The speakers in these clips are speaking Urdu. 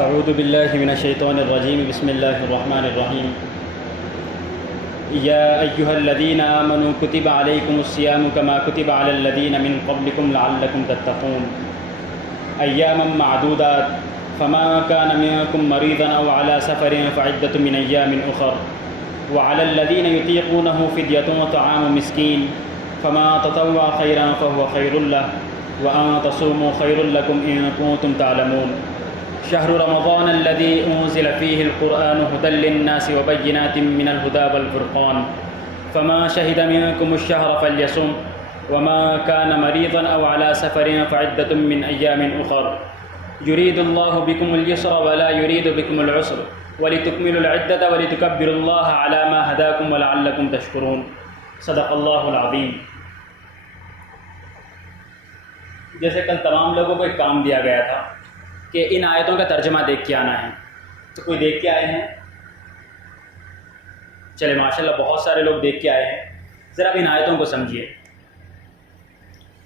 اعوذ باللہ من الشیطان الرجیم بسم اللہ الرحمن الرحیم یا ایہا الذین آمنوا کتب علیکم الصیام کما کتب علی الذین من قبلکم لعلکم تتقون ایاما معدودات فما کان منکم مریضا او علی سفر فعدۃ من ایام اخر وعلی الذین یطیقونہ فدیۃ طعام مسکین فما تطوع خیرا فهو خیر لہ وان تصوموا خیر لکم ان کنتم تعلمون شهر رمضان الذي أنزل فيه القرآن هدى للناس وبينات من الهدى والفرقان فما شهد منكم الشهر فليصم وما كان مريضا أو على سفر فعدة من أيام أخر يريد الله بكم اليسر ولا يريد بكم العسر ولتكملوا العدة ولتكبروا الله على ما هداكم ولعلكم تشكرون صدق الله العظيم۔ جیسے کل تمام لوگوں کو ایک کام دیا گیا تھا کہ ان آیتوں کا ترجمہ دیکھ کے آنا ہے، تو کوئی دیکھ کے آئے ہیں؟ چلے ماشاءاللہ بہت سارے لوگ دیکھ کے آئے ہیں۔ ذرا ان آیتوں کو سمجھیے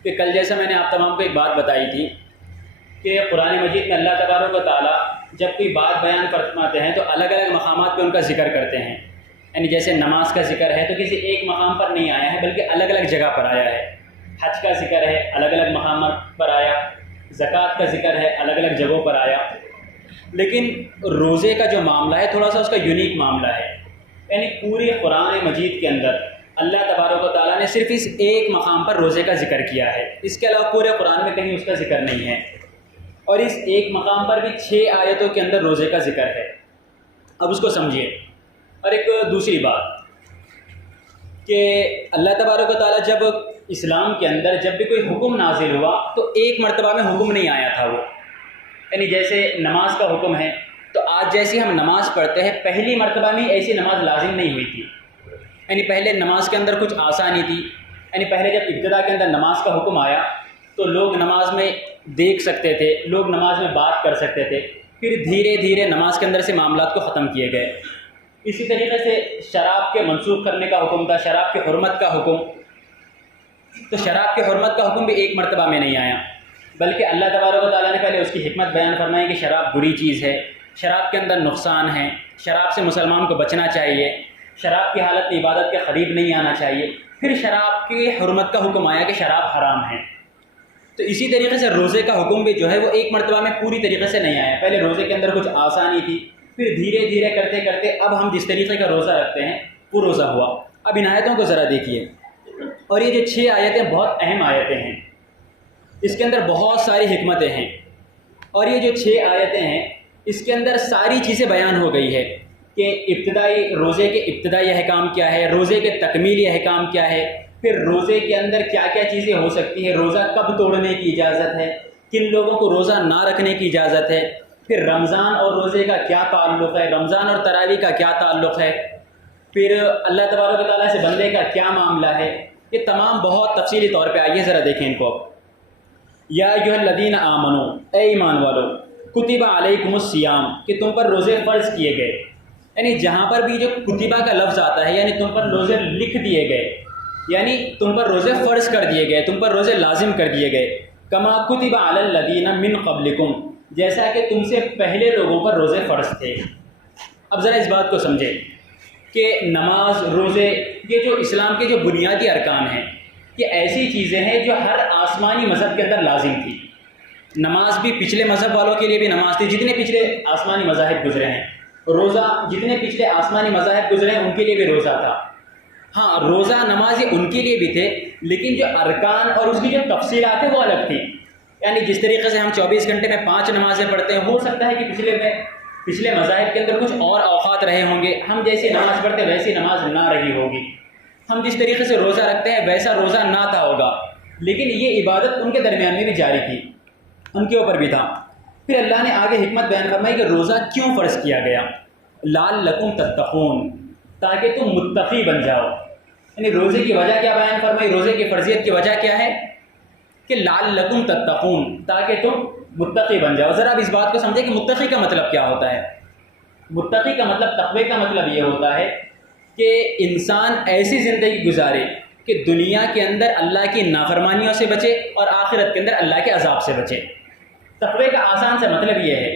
کہ کل جیسا میں نے آپ تمام کو ایک بات بتائی تھی کہ قرآن مجید میں اللہ تبارک و تعالیٰ جب کوئی بات بیان فرماتے ہیں تو الگ الگ مقامات پہ ان کا ذکر کرتے ہیں، یعنی جیسے نماز کا ذکر ہے تو کسی ایک مقام پر نہیں آیا ہے بلکہ الگ الگ جگہ پر آیا ہے، حج کا ذکر ہے الگ الگ مقامات پر آیا، زکوٰۃ کا ذکر ہے الگ الگ جگہوں پر آیا۔ لیکن روزے کا جو معاملہ ہے تھوڑا سا اس کا یونیک معاملہ ہے، یعنی پوری قرآن مجید کے اندر اللہ تبارک و تعالیٰ نے صرف اس ایک مقام پر روزے کا ذکر کیا ہے، اس کے علاوہ پورے قرآن میں کہیں اس کا ذکر نہیں ہے، اور اس ایک مقام پر بھی 6 آیتوں کے اندر روزے کا ذکر ہے۔ اب اس کو سمجھیے۔ اور ایک دوسری بات کہ اللہ تبارک و تعالیٰ جب اسلام کے اندر جب بھی کوئی حکم نازل ہوا تو ایک مرتبہ میں حکم نہیں آیا تھا وہ، یعنی جیسے نماز کا حکم ہے تو آج جیسی ہم نماز پڑھتے ہیں پہلی مرتبہ میں ایسی نماز لازم نہیں ہوئی تھی، یعنی پہلے نماز کے اندر کچھ آسانی تھی، یعنی پہلے جب ابتدا کے اندر نماز کا حکم آیا تو لوگ نماز میں دیکھ سکتے تھے، لوگ نماز میں بات کر سکتے تھے، پھر دھیرے دھیرے نماز کے اندر سے معاملات کو ختم کیے گئے۔ اسی طریقے سے شراب کے منسوخ کرنے کا حکم تھا، شراب کی حرمت کا حکم، تو شراب کی حرمت کا حکم بھی ایک مرتبہ میں نہیں آیا بلکہ اللہ تبارک و تعالیٰ نے پہلے اس کی حکمت بیان فرمائی کہ شراب بری چیز ہے، شراب کے اندر نقصان ہے، شراب سے مسلمان کو بچنا چاہیے، شراب کی حالت میں عبادت کے قریب نہیں آنا چاہیے، پھر شراب کی حرمت کا حکم آیا کہ شراب حرام ہے۔ تو اسی طریقے سے روزے کا حکم بھی جو ہے وہ ایک مرتبہ میں پوری طریقے سے نہیں آیا، پہلے روزے کے اندر کچھ آسانی تھی، پھر دھیرے دھیرے کرتے کرتے اب ہم جس طریقے کا روزہ رکھتے ہیں وہ روزہ ہوا۔ اب ان آیتوں کو ذرا دیکھیے، اور یہ جو 6 آیتیں بہت اہم آیتیں ہیں، اس کے اندر بہت ساری حکمتیں ہیں، اور یہ جو 6 آیتیں ہیں اس کے اندر ساری چیزیں بیان ہو گئی ہے کہ ابتدائی روزے کے ابتدائی احکام کیا ہے، روزے کے تکمیلی احکام کیا ہے، پھر روزے کے اندر کیا کیا چیزیں ہو سکتی ہیں، روزہ کب توڑنے کی اجازت ہے، کن لوگوں کو روزہ نہ رکھنے کی اجازت ہے، پھر رمضان اور روزے کا کیا تعلق ہے، رمضان اور تراویح کا کیا تعلق ہے، پھر اللہ تبارک و تعالیٰ سے بندے کا کیا معاملہ ہے، یہ تمام بہت تفصیلی طور پہ آئیے ذرا دیکھیں ان کو۔ یا ایھا الذین آمنو، اے ایمان والو، کتب علیکم الصیام، کہ تم پر روزے فرض کیے گئے، یعنی جہاں پر بھی جو کتبہ کا لفظ آتا ہے یعنی تم پر روزے لکھ دیے گئے، یعنی تم پر روزے فرض کر دیے گئے، تم پر روزے لازم کر دیے گئے، کما کتب علی الذین من قبلکم، جیسا کہ تم سے پہلے لوگوں پر روزے فرض تھے۔ اب ذرا اس بات کو سمجھیں کہ نماز، روزے، یہ جو اسلام کے جو بنیادی ارکان ہیں یہ ایسی چیزیں ہیں جو ہر آسمانی مذہب کے اندر لازم تھی۔ نماز بھی پچھلے مذہب والوں کے لیے بھی نماز تھی، جتنے پچھلے آسمانی مذاہب گزرے ہیں، روزہ جتنے پچھلے آسمانی مذاہب گزرے ہیں ان کے لیے بھی روزہ تھا۔ ہاں، روزہ نماز یہ ان کے لیے بھی تھے، لیکن جو ارکان اور اس کی جو تفصیلات ہیں وہ الگ تھیں، یعنی جس طریقے سے ہم 24 گھنٹے میں 5 نمازیں پڑھتے ہیں، ہو سکتا ہے کہ پچھلے مذاہب کے اندر کچھ اور اوقات رہے ہوں گے، ہم جیسی نماز پڑھتے ویسی نماز نہ رہی ہوگی، ہم جس طریقے سے روزہ رکھتے ہیں ویسا روزہ نہ تھا ہوگا، لیکن یہ عبادت ان کے درمیان میں بھی جاری تھی، ان کے اوپر بھی تھا۔ پھر اللہ نے آگے حکمت بیان فرمائی کہ روزہ کیوں فرض کیا گیا، لعلکم تتقون، تاکہ تم متقی بن جاؤ، یعنی روزے کی وجہ کیا بیان فرمائی، روزے کی فرضیت کی وجہ کیا ہے کہ لعلکم تتقون، تاکہ تم متقی بن جاؤ۔ ذرا اب اس بات کو سمجھیں کہ متقی کا مطلب کیا ہوتا ہے۔ متقی کا مطلب، تقوی کا مطلب یہ ہوتا ہے کہ انسان ایسی زندگی گزارے کہ دنیا کے اندر اللہ کی نافرمانیوں سے بچے اور آخرت کے اندر اللہ کے عذاب سے بچے۔ تقوی کا آسان سے مطلب یہ ہے،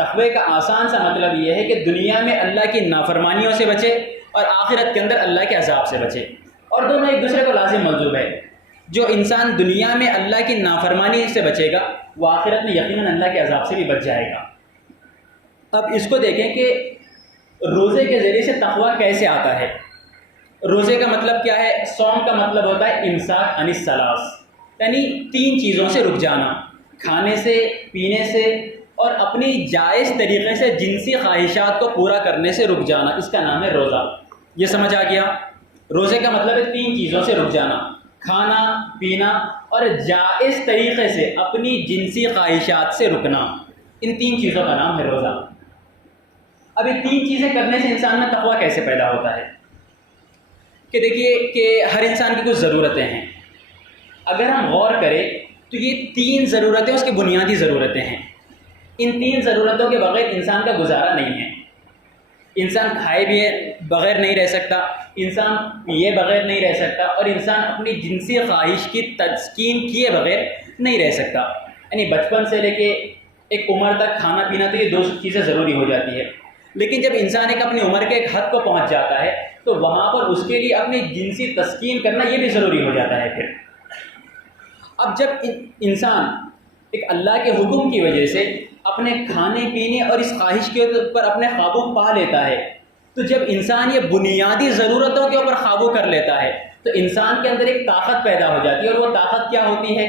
تقوی کا آسان سا مطلب یہ ہے کہ دنیا میں اللہ کی نافرمانیوں سے بچے اور آخرت کے اندر اللہ کے عذاب سے بچے، اور دونوں ایک دوسرے کو لازم ملزوم ہے۔ جو انسان دنیا میں اللہ کی نافرمانی سے بچے گا وہ آخرت میں یقیناً اللہ کے عذاب سے بھی بچ جائے گا۔ اب اس کو دیکھیں کہ روزے کے ذریعے سے تقوی کیسے آتا ہے۔ روزے کا مطلب کیا ہے؟ صوم کا مطلب ہوتا ہے امساک عن الثلاث، یعنی 3 چیزوں سے رک جانا، کھانے سے، پینے سے اور اپنی جائز طریقے سے جنسی خواہشات کو پورا کرنے سے رک جانا، اس کا نام ہے روزہ۔ یہ سمجھ آ گیا؟ روزے کا مطلب ہے 3 چیزوں سے رک جانا، کھانا، پینا اور جائز طریقے سے اپنی جنسی خواہشات سے رکنا، ان 3 چیزوں کا نام ہے روزہ۔ اب یہ 3 چیزیں کرنے سے انسان میں تقویٰ کیسے پیدا ہوتا ہے؟ کہ دیکھیے کہ ہر انسان کی کچھ ضرورتیں ہیں، اگر ہم غور کریں تو یہ 3 ضرورتیں اس کی بنیادی ضرورتیں ہیں۔ ان 3 ضرورتوں کے بغیر انسان کا گزارا نہیں ہے۔ انسان کھائے بھی بغیر نہیں رہ سکتا، انسان پیے بغیر نہیں رہ سکتا، اور انسان اپنی جنسی خواہش کی تسکین کیے بغیر نہیں رہ سکتا۔ یعنی بچپن سے لے کے ایک عمر تک کھانا پینا تو یہ 2 چیزیں ضروری ہو جاتی ہے، لیکن جب انسان ایک اپنی عمر کے ایک حد کو پہنچ جاتا ہے تو وہاں پر اس کے لیے اپنی جنسی تسکین کرنا یہ بھی ضروری ہو جاتا ہے۔ پھر اب جب انسان ایک اللہ کے حکم کی وجہ سے اپنے کھانے پینے اور اس خواہش کے اوپر اپنے قابو پا لیتا ہے، تو جب انسان یہ بنیادی ضرورتوں کے اوپر قابو کر لیتا ہے تو انسان کے اندر ایک طاقت پیدا ہو جاتی ہے، اور وہ طاقت کیا ہوتی ہے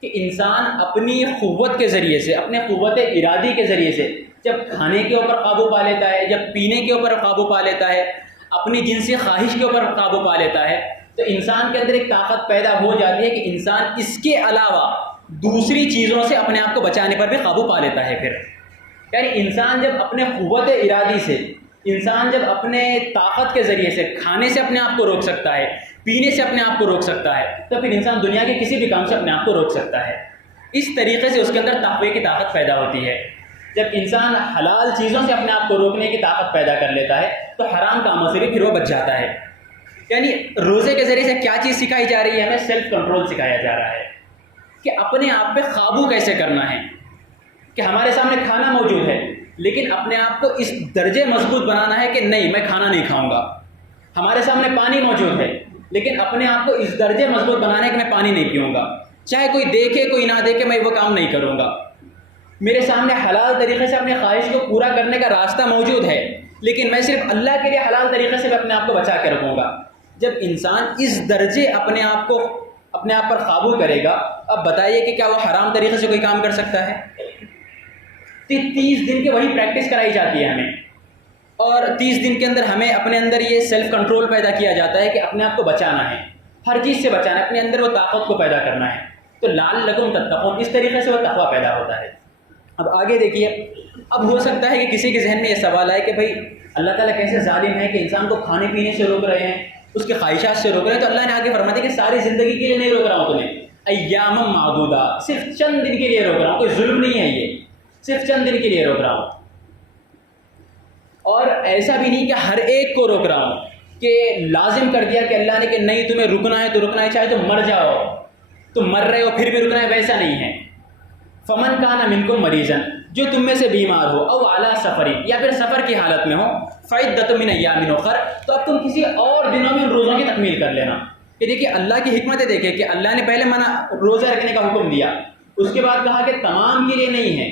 کہ انسان اپنی قوت کے ذریعے سے، اپنے قوت ارادی کے ذریعے سے جب کھانے کے اوپر قابو پا لیتا ہے، جب پینے کے اوپر قابو پا لیتا ہے، اپنی جنسی خواہش کے اوپر قابو پا لیتا ہے، تو انسان کے اندر ایک طاقت پیدا ہو جاتی ہے کہ انسان اس کے علاوہ دوسری چیزوں سے اپنے آپ کو بچانے پر بھی قابو پا لیتا ہے۔ پھر یعنی انسان جب اپنے قوت ارادی سے، انسان جب اپنے طاقت کے ذریعے سے کھانے سے اپنے آپ کو روک سکتا ہے، پینے سے اپنے آپ کو روک سکتا ہے، تو پھر انسان دنیا کے کسی بھی کام سے اپنے آپ کو روک سکتا ہے۔ اس طریقے سے اس کے اندر تقوی کی طاقت پیدا ہوتی ہے۔ جب انسان حلال چیزوں سے اپنے آپ کو روکنے کی طاقت پیدا کر لیتا ہے تو حرام کاموں سے بھی پھر وہ بچ جاتا ہے۔ یعنی روزے کے ذریعے سے کیا چیز سکھائی جا رہی ہے؟ ہمیں سیلف کنٹرول سکھایا جا رہا ہے کہ اپنے آپ پہ قابو کیسے کرنا ہے، کہ ہمارے سامنے کھانا موجود ہے لیکن اپنے آپ کو اس درجے مضبوط بنانا ہے کہ نہیں میں کھانا نہیں کھاؤں گا۔ ہمارے سامنے پانی موجود ہے لیکن اپنے آپ کو اس درجے مضبوط بنانا ہے کہ میں پانی نہیں پیوں گا، چاہے کوئی دیکھے کوئی نہ دیکھے میں وہ کام نہیں کروں گا۔ میرے سامنے حلال طریقے سے اپنے خواہش کو پورا کرنے کا راستہ موجود ہے لیکن میں صرف اللہ کے لیے حلال طریقے سے اپنے آپ کو بچا کے رکھوں گا۔ جب انسان اس درجے اپنے آپ پر قابو کرے گا، اب بتائیے کہ کیا وہ حرام طریقے سے کوئی کام کر سکتا ہے؟ 30 دن کی وہی پریکٹس کرائی جاتی ہے ہمیں، اور 30 دن کے اندر ہمیں اپنے اندر یہ سیلف کنٹرول پیدا کیا جاتا ہے کہ اپنے آپ کو بچانا ہے، ہر چیز سے بچانا ہے، اپنے اندر وہ طاقت کو پیدا کرنا ہے۔ تو لعلکم تتقون، اس طریقے سے وہ تقویٰ پیدا ہوتا ہے۔ اب آگے دیکھیے، اب ہو سکتا ہے کہ کسی کے ذہن میں یہ سوال آئے کہ بھائی اللہ تعالیٰ کیسے ظالم ہے کہ انسان کو کھانے پینے سے روک رہے ہیں، اس کے خواہشات سے روک رہے ہیں؟ تو اللہ نے آگے فرما دیا کہ ساری زندگی کے لیے نہیں روک رہا ہوں تمہیں، ایام معدودہ، صرف چند دن کے لیے روک رہا ہوں، کوئی ظلم نہیں ہے، یہ صرف چند دن کے لیے روک رہا ہوں۔ اور ایسا بھی نہیں کہ ہر ایک کو روک رہا ہوں کہ لازم کر دیا کہ اللہ نے کہ نہیں تمہیں رکنا ہے تو رکنا ہے، چاہے تم مر جاؤ، تم مر رہے ہو پھر بھی رکنا ہے، ویسا نہیں ہے۔ فمن کان منکم مریضا، جو تم میں سے بیمار ہو، او علی سفر، یا پھر سفر کی حالت میں ہو، فعدۃ من ایام اخر، تو اب تم کسی اور دنوں میں ان روزوں کی تکمیل کر لینا۔ کہ دیکھیے اللہ کی حکمت دیکھیں کہ اللہ نے پہلے روزہ رکھنے کا حکم دیا، اس کے بعد کہا کہ تمام کے لیے نہیں ہے،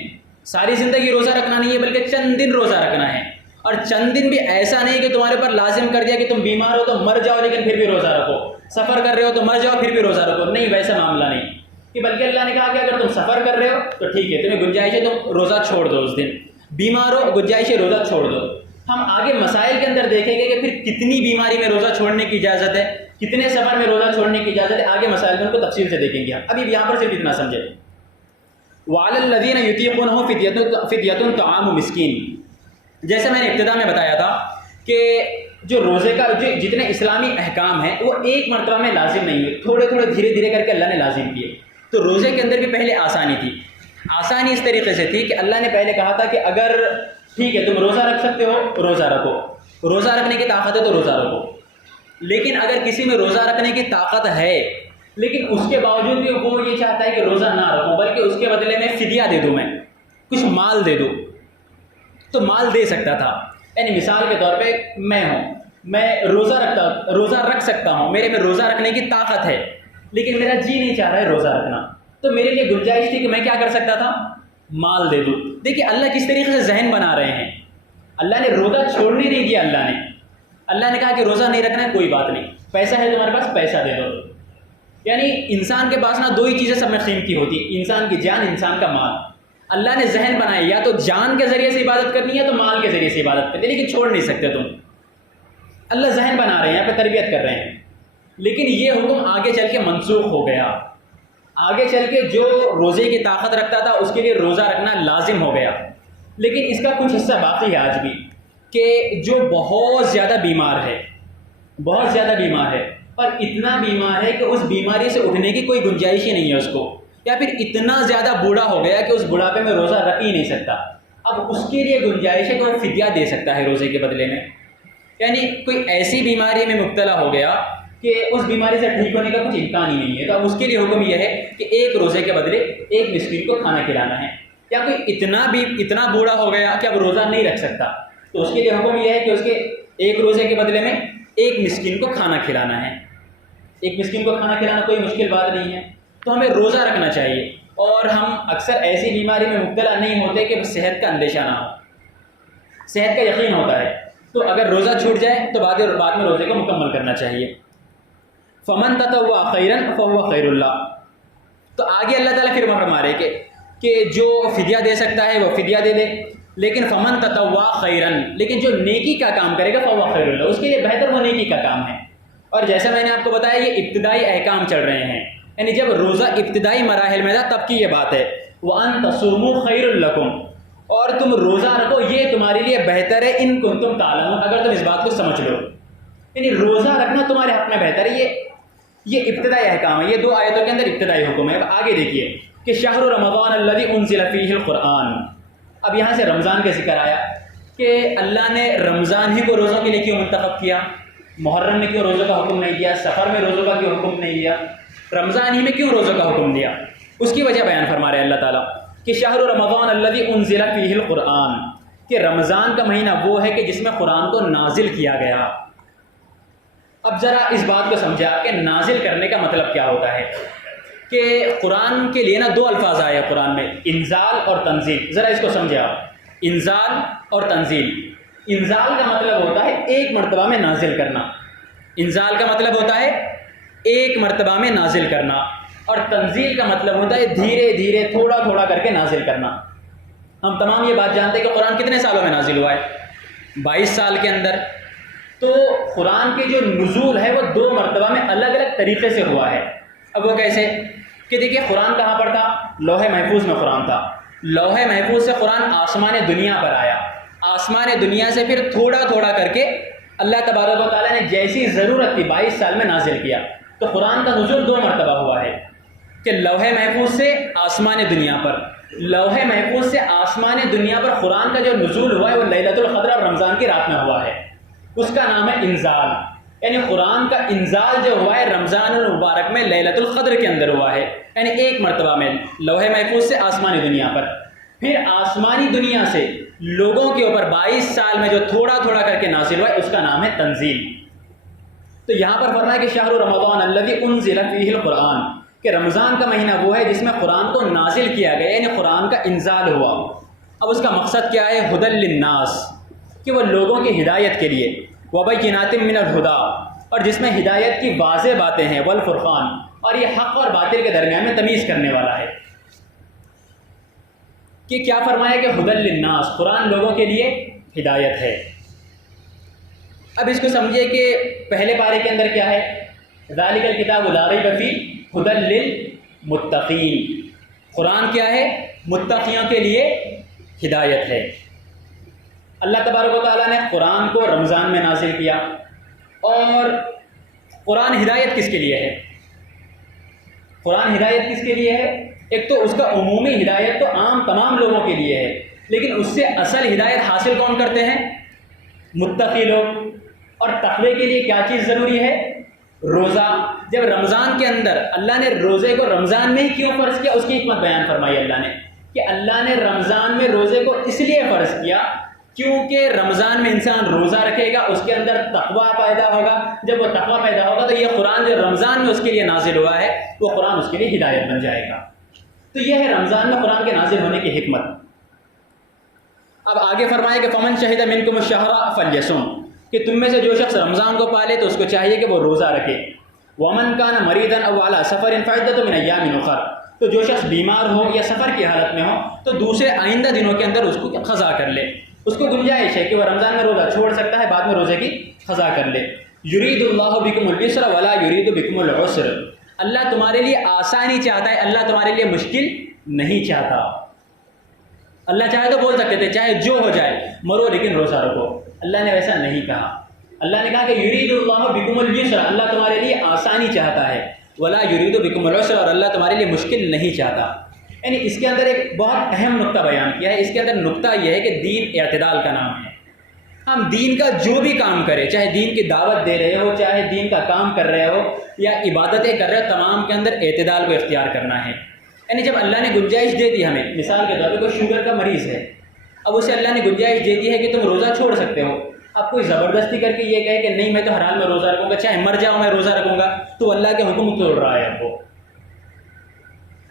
ساری زندگی روزہ رکھنا نہیں ہے بلکہ چند دن روزہ رکھنا ہے، اور چند دن بھی ایسا نہیں کہ تمہارے پر لازم کر دیا کہ تم بیمار ہو تو مر جاؤ لیکن پھر بھی روزہ رکھو، سفر کر رہے ہو تو مر جاؤ پھر بھی روزہ رکھو، نہیں، ویسا معاملہ نہیں، کہ بلکہ اللہ نے کہا کہ اگر تم سفر کر رہے ہو تو ٹھیک ہے، تمہیں گنجائش ہے تم روزہ چھوڑ دو، اس دن بیمار ہو گنجائش ہے روزہ چھوڑ دو۔ ہم آگے مسائل کے اندر دیکھیں گے کہ پھر کتنی بیماری میں روزہ چھوڑنے کی اجازت ہے، کتنے سفر میں روزہ چھوڑنے کی اجازت ہے، آگے مسائل میں ان کو تفصیل سے دیکھیں گے۔ ابھی یہاں پر صرف اتنا سمجھیں، وعلی الذین یطیقونہ فدیۃ طعام مسکین، جیسے میں نے ابتدا میں بتایا تھا کہ جو روزے کا جو جتنے اسلامی احکام ہیں وہ ایک مرتبہ میں لازم نہیں ہوئے، تھوڑے تھوڑے دھیرے دھیرے کر کے اللہ نے لازم کیے۔ تو روزے کے اندر بھی پہلے آسانی تھی، آسانی اس طریقے سے تھی کہ اللہ نے پہلے کہا تھا کہ اگر ٹھیک ہے تم روزہ رکھ سکتے ہو روزہ رکھو، روزہ رکھنے کی طاقت ہے تو روزہ رکھو، لیکن اگر کسی میں روزہ رکھنے کی طاقت ہے لیکن اس کے باوجود بھی وہ یہ چاہتا ہے کہ روزہ نہ رکھوں بلکہ اس کے بدلے میں فدیہ دے دوں، میں کچھ مال دے دوں، تو مال دے سکتا تھا. یعنی مثال کے طور پہ میں ہوں, میں روزہ رکھ سکتا ہوں, میرے میں روزہ رکھنے کی طاقت ہے, لیکن میرا جی نہیں چاہ رہا ہے روزہ رکھنا, تو میرے لیے گنجائش تھی کہ میں کیا کر سکتا تھا, مال دے دوں. دیکھیے اللہ کس طریقے سے ذہن بنا رہے ہیں. اللہ نے روزہ چھوڑنے نہیں دیا. اللہ نے کہا کہ روزہ نہیں رکھنا ہے, کوئی بات نہیں, پیسہ ہے تمہارے پاس, پیسہ دے دو. یعنی انسان کے پاس نا دو ہی چیزیں سب میں قیمتی ہوتی ہیں, انسان کی جان, انسان کا مال. اللہ نے ذہن بنایا یا تو جان کے ذریعے سے عبادت کرنی ہے تو مال کے ذریعے سے عبادت کرنی ہے, لیکن چھوڑ نہیں سکتے تم. اللہ ذہن بنا رہے ہیں, یہاں پہ تربیت کر رہے ہیں. لیکن یہ حکم آگے چل کے منسوخ ہو گیا. آگے چل کے جو روزے کی طاقت رکھتا تھا اس کے لیے روزہ رکھنا لازم ہو گیا. لیکن اس کا کچھ حصہ باقی ہے آج بھی, کہ جو بہت زیادہ بیمار ہے, اور اتنا بیمار ہے کہ اس بیماری سے اٹھنے کی کوئی گنجائش ہی نہیں ہے اس کو, یا پھر اتنا زیادہ بوڑھا ہو گیا کہ اس بڑھاپے میں روزہ رکھ ہی نہیں سکتا. اب اس کے لیے گنجائش ہے کہ وہ فدیہ دے سکتا ہے روزے کے بدلے میں. یعنی کوئی ایسی بیماری میں مبتلا ہو گیا کہ اس بیماری سے ٹھیک ہونے کا کچھ امکان ہی نہیں ہے, تو اب اس کے لیے حکم یہ ہے کہ ایک روزے کے بدلے ایک مسکین کو کھانا کھلانا ہے. یا کوئی اتنا بوڑھا ہو گیا کہ اب روزہ نہیں رکھ سکتا, تو اس کے لیے حکم یہ ہے کہ اس کے ایک روزے کے بدلے میں ایک مسکین کو کھانا کھلانا ہے. ایک مسکین کو کھانا کھلانا کوئی مشکل بات نہیں ہے, تو ہمیں روزہ رکھنا چاہیے. اور ہم اکثر ایسی بیماری میں مبتلا نہیں ہوتے کہ صحت کا اندیشہ نہ ہو, صحت کا یقین ہوتا ہے, تو اگر روزہ چھوٹ جائے تو بعد میں روزے کو مکمل کرنا چاہیے. فمن تطوع خیرا فهو خیر اللہ. تو آگے اللہ تعالیٰ پھر فرما رہے کہ جو فدیہ دے سکتا ہے وہ فدیہ دے دے, لیکن فمن تطوع خیرا, لیکن جو نیکی کا کام کرے گا فهو خیر اللہ, اس کے لیے بہتر وہ نیکی کا کام ہے. اور جیسا میں نے آپ کو بتایا یہ ابتدائی احکام چل رہے ہیں, یعنی جب روزہ ابتدائی مراحل میں تھا تب کی یہ بات ہے. وَأَن تَصُومُوا خَيْرٌ لَكُمْ, اور تم روزہ رکھو یہ تمہارے لیے بہتر ہے, ان کنتم تعلمون, اگر تم اس بات کو سمجھ لو. یعنی روزہ رکھنا تمہارے حق میں بہتر ہے. یہ ابتدائی احکام ہے, یہ 2 آیتوں کے اندر ابتدائی حکم ہے. اب آگے دیکھیے کہ شہر رمضان الذی انزل فیہ القرآن. اب یہاں سے رمضان کا ذکر آیا کہ اللہ نے رمضان ہی کو روزوں کے لیے کیوں منتخب کیا, محرم میں کیوں روزوں کا حکم نہیں دیا, سفر میں روزوں کا کیوں حکم نہیں دیا, رمضان ہی میں کیوں روزوں کا حکم دیا. اس کی وجہ بیان فرما رہے ہیں اللہ تعالیٰ کہ شہر رمضان الذی انزل فیہ القرآن, کہ رمضان کا مہینہ وہ ہے کہ جس میں قرآن کو نازل کیا گیا. اب ذرا اس بات کو سمجھا کہ نازل کرنے کا مطلب کیا ہوتا ہے. کہ قرآن کے لیے نا 2 الفاظ آئے ہیں قرآن میں, انزال اور تنزیل. ذرا اس کو سمجھے آپ, انزال اور تنزیل. انزال کا مطلب ہوتا ہے ایک مرتبہ میں نازل کرنا, انزال کا مطلب ہوتا ہے ایک مرتبہ میں نازل کرنا, اور تنزیل کا مطلب ہوتا ہے دھیرے دھیرے تھوڑا تھوڑا کر کے نازل کرنا. ہم تمام یہ بات جانتے ہیں کہ قرآن کتنے سالوں میں نازل ہوا ہے, 22 سال کے اندر. تو قرآن کے جو نزول ہے وہ 2 مرتبہ میں الگ الگ طریقے سے ہوا ہے. اب وہ کیسے کہ دیکھیے قرآن کہاں پر تھا, لوح محفوظ میں قرآن تھا. لوح محفوظ سے قرآن آسمان دنیا پر آیا, آسمان دنیا سے پھر تھوڑا تھوڑا کر کے اللہ تبارک و تعالیٰ نے جیسی ضرورت تھی 22 سال میں نازل کیا. تو قرآن کا نزول 2 مرتبہ ہوا ہے کہ لوح محفوظ سے آسمان دنیا پر, لوح محفوظ سے آسمان دنیا پر قرآن کا جو نزول ہوا ہے وہ لیلۃ القدر اور رمضان کی رات میں ہوا ہے. اس کا نام ہے انزال. یعنی قرآن کا انزال جو ہوا ہے رمضان المبارک میں لیلۃ القدر کے اندر ہوا ہے, یعنی ایک مرتبہ میں لوح محفوظ سے آسمانی دنیا پر. پھر آسمانی دنیا سے لوگوں کے اوپر 22 سال میں جو تھوڑا تھوڑا کر کے نازل ہوا ہے اس کا نام ہے تنزیل. تو یہاں پر فرمایا کہ شہر رمضان الذی انزل فیہ القرآن, کہ رمضان کا مہینہ وہ ہے جس میں قرآن کو نازل کیا گیا, یعنی قرآن کا انزال ہوا. اب اس کا مقصد کیا ہے, ھدی للناس, کہ وہ لوگوں کی ہدایت کے لیے, وبینات من الہدی, اور جس میں ہدایت کی واضح باتیں ہیں, والفرقان, اور یہ حق اور باطل کے درمیان میں تمیز کرنے والا ہے. کہ کیا فرمایا کہ ھدی للناس, قرآن لوگوں کے لیے ہدایت ہے. اب اس کو سمجھیے کہ پہلے پارے کے اندر کیا ہے, ذالک الکتاب لا ریب فیہ ھدی للمتقین, قرآن کیا ہے, متقیوں کے لیے ہدایت ہے. اللہ تبارک و تعالیٰ نے قرآن کو رمضان میں نازل کیا, اور قرآن ہدایت کس کے لیے ہے, قرآن ہدایت کس کے لیے ہے. ایک تو اس کا عمومی ہدایت تو عام تمام لوگوں کے لیے ہے, لیکن اس سے اصل ہدایت حاصل کون کرتے ہیں, متقی لوگ. اور تقوی کے لیے کیا چیز ضروری ہے, روزہ. جب رمضان کے اندر اللہ نے روزے کو رمضان میں ہی کیوں فرض کیا, اس کی حکمت بیان فرمائی اللہ نے, کہ اللہ نے رمضان میں روزے کو اس لیے فرض کیا کیونکہ رمضان میں انسان روزہ رکھے گا، اس کے اندر تقویٰ پیدا ہوگا، جب وہ تقویٰ پیدا ہوگا تو یہ قرآن جو رمضان میں اس کے لیے نازل ہوا ہے وہ قرآن اس کے لیے ہدایت بن جائے گا۔ تو یہ ہے رمضان میں قرآن کے نازل ہونے کی حکمت۔ اب آگے فرمائے کہ فمن شہد منکم الشہر فلیصم، کہ تم میں سے جو شخص رمضان کو پالے تو اس کو چاہیے کہ وہ روزہ رکھے۔ ومن کان مریضا او علی سفر فعدۃ من ایام اخر، تو جو شخص بیمار ہو یا سفر کی حالت میں ہو تو دوسرے آئندہ دنوں کے اندر اس کو قضا کر لے، اس کو گنجائش ہے کہ وہ رمضان میں روزہ چھوڑ سکتا ہے، بعد میں روزے کی قضا کر لے۔ یرید اللہ بکم الیسر ولا یرید بکم العسر، اللہ تمہارے لیے آسانی چاہتا ہے، اللہ تمہارے لیے مشکل نہیں چاہتا۔ اللہ چاہے تو بول سکتے تھے چاہے جو ہو جائے مرو لیکن روزہ رکھو، اللہ نے ویسا نہیں کہا۔ اللہ نے کہا کہ یرید اللہ بکم الیسر، اللہ تمہارے لیے آسانی چاہتا ہے، ولا یرید بکم العسر، اور اللہ تمہارے لیے مشکل نہیں چاہتا۔ یعنی اس کے اندر ایک بہت اہم نقطہ بیان کیا ہے۔ اس کے اندر نقطہ یہ ہے کہ دین اعتدال کا نام ہے۔ ہم دین کا جو بھی کام کریں، چاہے دین کی دعوت دے رہے ہو، چاہے دین کا کام کر رہے ہو یا عبادتیں کر رہے ہو، تمام کے اندر اعتدال کو اختیار کرنا ہے۔ یعنی جب اللہ نے گنجائش دے دی ہمیں، مثال کے طور پہ کوئی شوگر کا مریض ہے، اب اسے اللہ نے گنجائش دے دی ہے کہ تم روزہ چھوڑ سکتے ہو، اب کوئی زبردستی کر کے یہ کہے کہ نہیں میں تو ہر حال میں روزہ رکھوں گا، چاہے مر جاؤں میں روزہ رکھوں گا، تو اللہ کے حکم توڑ رہا ہے۔ اب وہ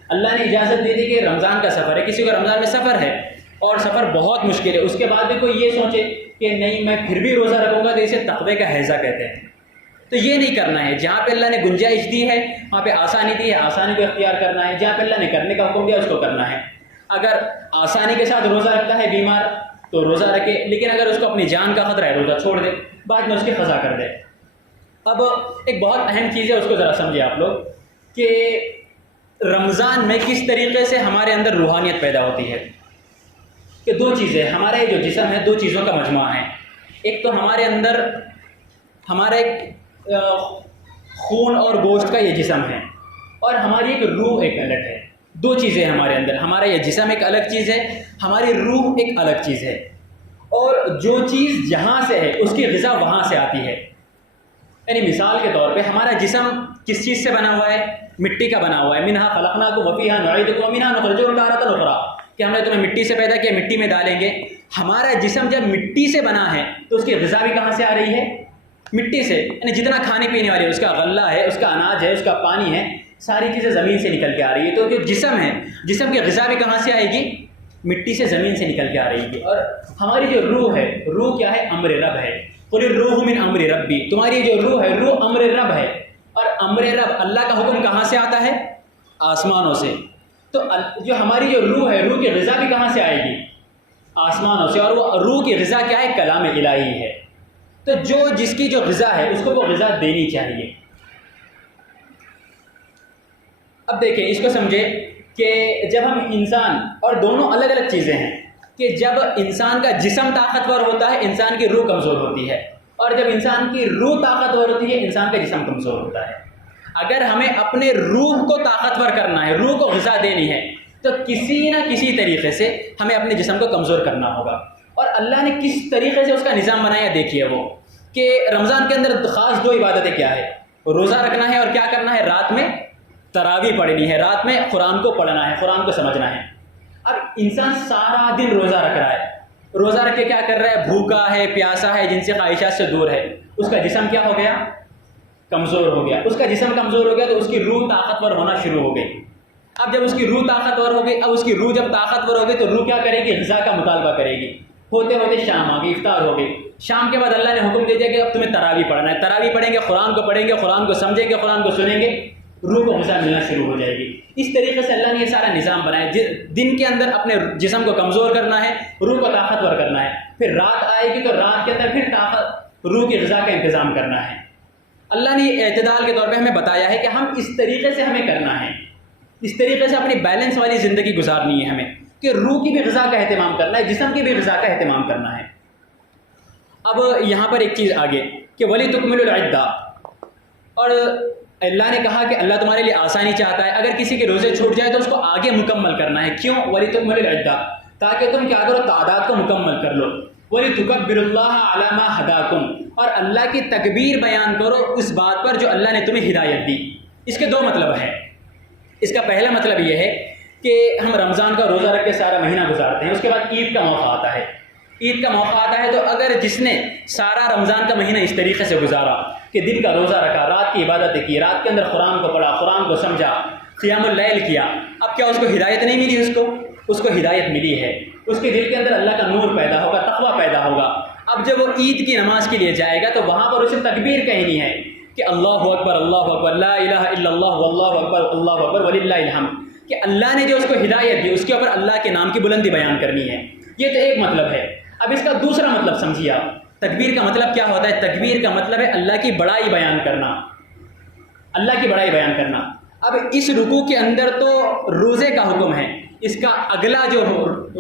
اللہ نے اجازت دے دی کہ رمضان کا سفر ہے، کسی کو رمضان میں سفر ہے اور سفر بہت مشکل ہے، اس کے بعد بھی کوئی یہ سوچے کہ نہیں میں پھر بھی روزہ رکھوں گا، تو اسے تقوی کا حیضہ کہتے ہیں۔ تو یہ نہیں کرنا ہے، جہاں پہ اللہ نے گنجائش دی ہے وہاں پہ آسانی دی ہے، آسانی کو اختیار کرنا ہے، جہاں پہ اللہ نے کرنے کا حکم دیا اس کو کرنا ہے۔ اگر آسانی کے ساتھ روزہ رکھتا ہے بیمار تو روزہ رکھے، لیکن اگر اس کو اپنی جان کا خطرہ ہے روزہ چھوڑ دے، بعد میں اس کی قضا کر دے۔ اب ایک بہت اہم چیز ہے، اس کو ذرا سمجھے آپ لوگ کہ رمضان میں کس طریقے سے ہمارے اندر روحانیت پیدا ہوتی ہے۔ کہ دو چیزیں، ہمارا یہ جو جسم ہے دو چیزوں کا مجموعہ ہے، ایک تو ہمارے اندر ہمارا ایک خون اور گوشت کا یہ جسم ہے، اور ہماری ایک روح ایک الگ ہے۔ دو چیزیں ہمارے اندر، ہمارا یہ جسم ایک الگ چیز ہے، ہماری روح ایک الگ چیز ہے، اور جو چیز جہاں سے ہے اس کی غذا وہاں سے آتی ہے۔ یعنی مثال کے طور پہ ہمارا جسم کس چیز سے بنا ہوا ہے؟ مٹی کا بنا ہوا ہے۔ منہا خلقناکم وفیہا نعیدکم ومنہا نخرجکم تارۃ اخری، کہ ہم نے تمہیں مٹی سے پیدا کیا، مٹی میں ڈالیں گے۔ ہمارا جسم جب مٹی سے بنا ہے تو اس کی غذا بھی کہاں سے آ رہی ہے؟ مٹی سے۔ یعنی جتنا کھانے پینے والی ہے، اس کا غلہ ہے، اس کا اناج ہے، اس کا پانی ہے، ساری چیزیں زمین سے نکل کے آ رہی ہے۔ تو جو جسم ہے، جسم کی غذا بھی کہاں سے آئے گی؟ مٹی سے، زمین سے نکل کے آ رہی ہے۔ اور ہماری جو روح ہے، روح کیا ہے؟ امر رب ہے۔ قل الروح من امر ربی، تمہاری جو روح ہے روح امر رب ہے، اور امر رب اللہ کا حکم کہاں سے آتا ہے؟ آسمانوں سے۔ تو جو ہماری جو روح ہے، روح کی غذا بھی کہاں سے آئے گی؟ آسمانوں سے، اور وہ روح کی غذا کیا ہے؟ کلام الہی ہے۔ تو جو جس کی جو غذا ہے اس کو وہ غذا دینی چاہیے۔ اب دیکھیں اس کو سمجھے کہ جب ہم انسان، اور دونوں الگ الگ چیزیں ہیں، کہ جب انسان کا جسم طاقتور ہوتا ہے انسان کی روح کمزور ہوتی ہے، اور جب انسان کی روح طاقتور ہوتی ہے انسان کا جسم کمزور ہوتا ہے۔ اگر ہمیں اپنے روح کو طاقتور کرنا ہے، روح کو غذا دینی ہے، تو کسی نہ کسی طریقے سے ہمیں اپنے جسم کو کمزور کرنا ہوگا۔ اور اللہ نے کس طریقے سے اس کا نظام بنایا دیکھیے، وہ کہ رمضان کے اندر خاص دو عبادتیں کیا ہے؟ روزہ رکھنا ہے، اور کیا کرنا ہے؟ رات میں تراویح پڑھنی ہے، رات میں قرآن کو پڑھنا ہے، قرآن کو سمجھنا ہے۔ اب انسان سارا دن روزہ رکھ رہا ہے، روزہ رکھ کے کیا کر رہا ہے؟ بھوکا ہے، پیاسا ہے، جن سے خواہشات سے دور ہے، اس کا جسم کیا ہو گیا؟ کمزور ہو گیا۔ اس کا جسم کمزور ہو گیا تو اس کی روح طاقتور ہونا شروع ہو گئی۔ اب جب اس کی روح طاقتور ہو گئی، اب اس کی روح جب طاقتور ہو گئی تو روح کیا کرے گی؟ غذا کا مطالبہ کرے گی۔ ہوتے ہوتے شام آ گئی، افطار ہو گئی، شام کے بعد اللہ نے حکم دے دیا کہ اب تمہیں تراویح پڑھنا ہے، تراویح پڑھیں گے، قرآن کو پڑھیں گے، قرآن کو سمجھیں گے، قرآن کو سنیں گے، روح کو غذا ملنا شروع ہو جائے گی۔ اس طریقے سے اللہ نے یہ سارا نظام بنایا، دن کے اندر اپنے جسم کو کمزور کرنا ہے، روح کو طاقتور کرنا ہے، پھر رات آئے گی تو رات کے اندر پھر روح کی غذا کا انتظام کرنا ہے۔ اللہ نے یہ اعتدال کے طور پہ ہمیں بتایا ہے کہ ہم اس طریقے سے ہمیں کرنا ہے، اس طریقے سے اپنی بیلنس والی زندگی گزارنی ہے ہمیں، کہ روح کی بھی غذا کا اہتمام کرنا ہے، جسم کی بھی غذا کا اہتمام کرنا ہے۔ اب یہاں پر ایک چیز آگے کہ وَلِتُكْمِلُوا الْعِدَّةَ، اور اللہ نے کہا کہ اللہ تمہارے لیے آسانی چاہتا ہے، اگر کسی کے روزے چھوٹ جائے تو اس کو آگے مکمل کرنا ہے۔ کیوں؟ وَلِتُكْمِلُوا الْعِدَّةَ، تاکہ تم کیا کرو؟ تعداد کو مکمل کر لو۔ وَلِتُكَبِّرُوا اللَّهَ عَلَىٰ مَا هَدَاكُمْ، اور اللہ کی تکبیر بیان کرو اس بات پر جو اللہ نے تمہیں ہدایت دی۔ اس کے دو مطلب ہیں۔ اس کا پہلا مطلب یہ ہے کہ ہم رمضان کا روزہ رکھ کے سارا مہینہ گزارتے ہیں، اس کے بعد عید کا موقع آتا ہے، عید کا موقع آتا ہے تو اگر جس نے سارا رمضان کا مہینہ اس طریقے سے گزارا کہ دن کا روزہ رکھا، رات کی عبادتیں کی، رات کے اندر قرآن کو پڑھا، قرآن کو سمجھا، قیام اللیل کیا، اب کیا اس کو ہدایت نہیں ملی؟ اس کو ہدایت ملی ہے، اس کے دل کے اندر اللہ کا نور پیدا ہوگا، تقویٰ پیدا ہوگا۔ اب جب وہ عید کی نماز کے لیے جائے گا تو وہاں پر اسے تکبیر کہنی ہے کہ اللہ اکبر لا الہ الا اللہ واللہ اکبر وللہ الحمد، کہ اللہ نے جو اس کو ہدایت دی اس کے اوپر اللہ کے نام کی بلندی بیان کرنی ہے۔ یہ تو ایک مطلب ہے۔ اب اس کا دوسرا مطلب سمجھیے آپ، تکبیر کا مطلب کیا ہوتا ہے؟ تکبیر کا مطلب ہے اللہ کی بڑائی بیان کرنا، اللہ کی بڑائی بیان کرنا۔ اب اس رکوع کے اندر تو روزے کا حکم ہے، اس کا اگلا جو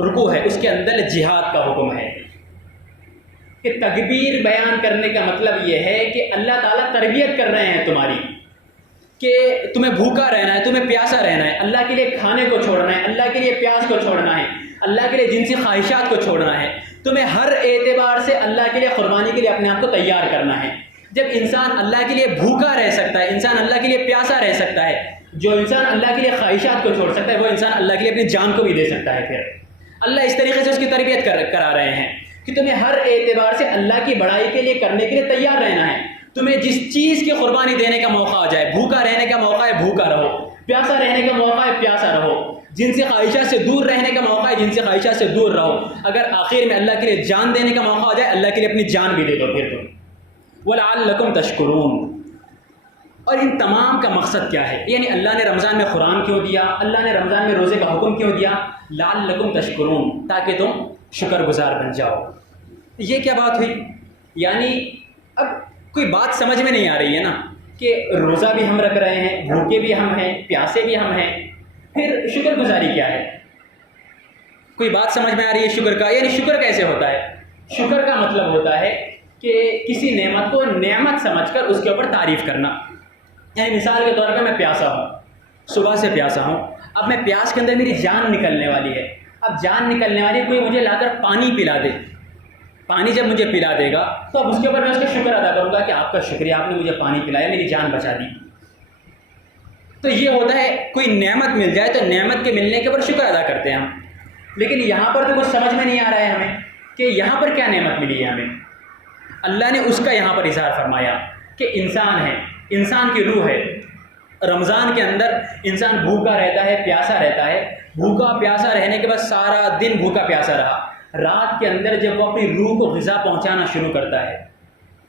رکوع ہے اس کے اندر جہاد کا حکم ہے کہ تکبیر بیان کرنے کا مطلب یہ ہے کہ اللہ تعالیٰ تربیت کر رہے ہیں تمہاری کہ تمہیں بھوکا رہنا ہے، تمہیں پیاسا رہنا ہے، اللہ کے لیے کھانے کو چھوڑنا ہے، اللہ کے لیے پیاس کو چھوڑنا ہے، اللہ کے لیے جنسی خواہشات کو چھوڑنا ہے، تمہیں ہر اعتبار سے اللہ کے لیے قربانی کے لیے اپنے آپ کو تیار کرنا ہے۔ جب انسان اللہ کے لیے بھوکا رہ سکتا ہے، انسان اللہ کے لیے پیاسا رہ سکتا ہے، جو انسان اللہ کے لیے خواہشات کو چھوڑ سکتا ہے وہ انسان اللہ کے لیے اپنی جان کو بھی دے سکتا ہے۔ پھر اللہ اس طریقے سے اس کی تربیت کرا رہے ہیں کہ تمہیں ہر اعتبار سے اللہ کی بڑائی کے لیے کرنے کے لیے تیار رہنا ہے۔ تمہیں جس چیز کی قربانی دینے کا موقع آ جائے، بھوکا رہنے کا موقع ہے بھوکا رہو، پیاسا رہنے کا موقع ہے پیاسا رہو، جنسی خواہشات سے دور رہنے کا موقع ہے جنسی خواہشات سے دور رہو، اگر آخر میں اللہ کے لیے جان دینے کا موقع آ جائے اللہ کے لیے اپنی جان بھی دے دو پھر تم۔ وَلَعَلَّكُمْ تَشْكُرُونَ۔ اور ان تمام کا مقصد کیا ہے؟ یعنی اللہ نے رمضان میں قرآن کیوں دیا، اللہ نے رمضان میں روزے کا حکم کیوں دیا؟ لَعَلَّكُمْ تَشْكُرُونَ، تاکہ تم شکر گزار بن جاؤ۔ یہ کیا بات ہوئی؟ یعنی اب کوئی بات سمجھ میں نہیں آ رہی ہے نا کہ روزہ بھی ہم رکھ رہے ہیں، بھوکے بھی ہم ہیں، پیاسے بھی ہم ہیں، پھر شکر گزاری کیا ہے؟ کوئی بات سمجھ میں آ رہی ہے شکر کا؟ یعنی شکر کیسے ہوتا ہے؟ شکر کا مطلب ہوتا ہے کہ کسی نعمت کو نعمت سمجھ کر اس کے اوپر تعریف کرنا۔ یعنی مثال کے طور پہ میں پیاسا ہوں، صبح سے پیاسا ہوں، اب میں پیاس کے اندر میری جان نکلنے والی ہے، اب جان نکلنے والی کوئی مجھے لا کر پانی پلا دے، پانی جب مجھے پلا دے گا تو اب اس کے اوپر میں اس کا شکر ادا کروں گا کہ آپ کا شکریہ، آپ نے مجھے پانی پلایا، میری جان بچا دی۔ تو یہ ہوتا ہے کوئی نعمت مل جائے تو نعمت کے ملنے کے اوپر شکر ادا کرتے ہیں ہم۔ لیکن یہاں پر تو کچھ سمجھ میں نہیں آ رہا ہے ہمیں کہ یہاں پر کیا نعمت ملی ہے ہمیں۔ اللہ نے اس کا یہاں پر اظہار فرمایا کہ انسان ہے، انسان کی روح ہے۔ رمضان کے اندر انسان بھوکا رہتا ہے، پیاسا رہتا ہے، بھوکا پیاسا رہنے کے بعد سارا دن بھوکا پیاسا رہا، رات کے اندر جب وہ اپنی روح کو غذا پہنچانا شروع کرتا ہے،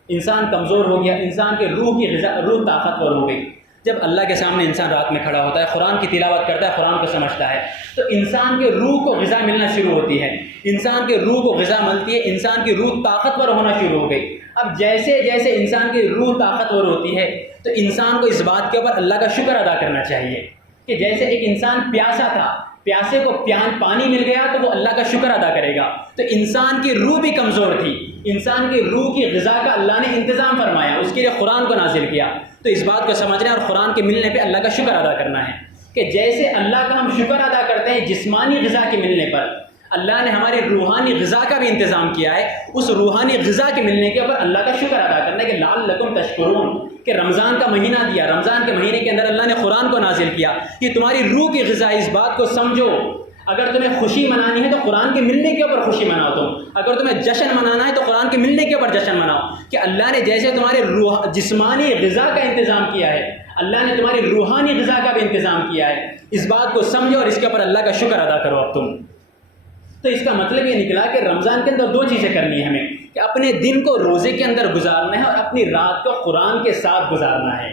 انسان کمزور ہو گیا، انسان کے روح کی غذا، روح طاقتور ہو گئی۔ جب اللہ کے سامنے انسان رات میں کھڑا ہوتا ہے، قرآن کی تلاوت کرتا ہے، قرآن کو سمجھتا ہے، تو انسان کے روح کو غذا ملنا شروع ہوتی ہے، انسان کے روح کو غذا ملتی ہے، انسان کی روح طاقتور ہونا شروع ہو گئی۔ اب جیسے جیسے انسان کی روح طاقتور ہوتی ہے تو انسان کو اس بات کے اوپر اللہ کا شکر ادا کرنا چاہیے کہ جیسے ایک انسان پیاسا تھا، پیاسے کو پانی مل گیا تو وہ اللہ کا شکر ادا کرے گا۔ تو انسان کی روح بھی کمزور تھی، انسان کی روح کی غذا کا اللہ نے انتظام فرمایا، اس کے لیے قرآن کو نازل کیا۔ تو اس بات کو سمجھنا اور قرآن کے ملنے پہ اللہ کا شکر ادا کرنا ہے کہ جیسے اللہ کا ہم شکر ادا کرتے ہیں جسمانی غذا کے ملنے پر، اللہ نے ہماری روحانی غذا کا بھی انتظام کیا ہے، اس روحانی غذا کے ملنے کے اوپر اللہ کا شکر ادا کرنا ہے کہ لعلکم تشکرون، کہ رمضان کا مہینہ دیا، رمضان کے مہینے کے اندر اللہ نے قرآن کو نازل کیا، یہ تمہاری روح کی غذا ہے، اس بات کو سمجھو۔ اگر تمہیں خوشی منانی ہے تو قرآن کے ملنے کے اوپر خوشی مناؤ تم، اگر تمہیں جشن منانا ہے تو قرآن کے ملنے کے اوپر جشن مناؤ، کہ اللہ نے جیسے تمہارے جسمانی غذا کا انتظام کیا ہے، اللہ نے تمہاری روحانی غذا کا بھی انتظام کیا ہے، اس بات کو سمجھو اور اس کے اوپر اللہ کا شکر ادا کرو اب تم۔ تو اس کا مطلب یہ نکلا کہ رمضان کے اندر دو چیزیں کرنی ہے ہمیں، کہ اپنے دن کو روزے کے اندر گزارنا ہے اور اپنی رات کو قرآن کے ساتھ گزارنا ہے۔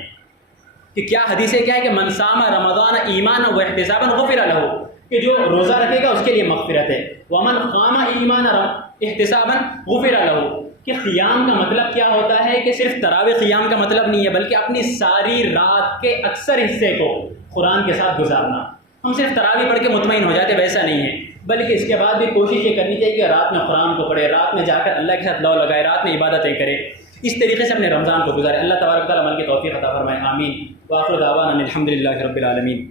کہ کیا حدیث کیا ہے کہ من صام رمضان ایمانا واحتسابا غفر لہ، کہ جو روزہ رکھے گا اس کے لیے مغفرت ہے، ومن قام ایمانا احتسابا غفر لہ، کہ قیام کا مطلب کیا ہوتا ہے کہ صرف تراویح قیام کا مطلب نہیں ہے، بلکہ اپنی ساری رات کے اکثر حصے کو قرآن کے ساتھ گزارنا۔ ہم صرف تراویح پڑھ کے مطمئن ہو جاتے، ویسا نہیں ہے، بلکہ اس کے بعد بھی کوشش یہ کرنی چاہیے کہ رات میں قرآن کو پڑھے، رات میں جا کر اللہ کے ساتھ لو لگائے، رات میں عبادتیں کرے، اس طریقے سے اپنے رمضان کو گزارے۔ اللہ تبارک و تعالیٰ عمل کی توفیق عطا فرمائے، آمین۔ وآخر دعوانا الحمد للہ رب العالمین۔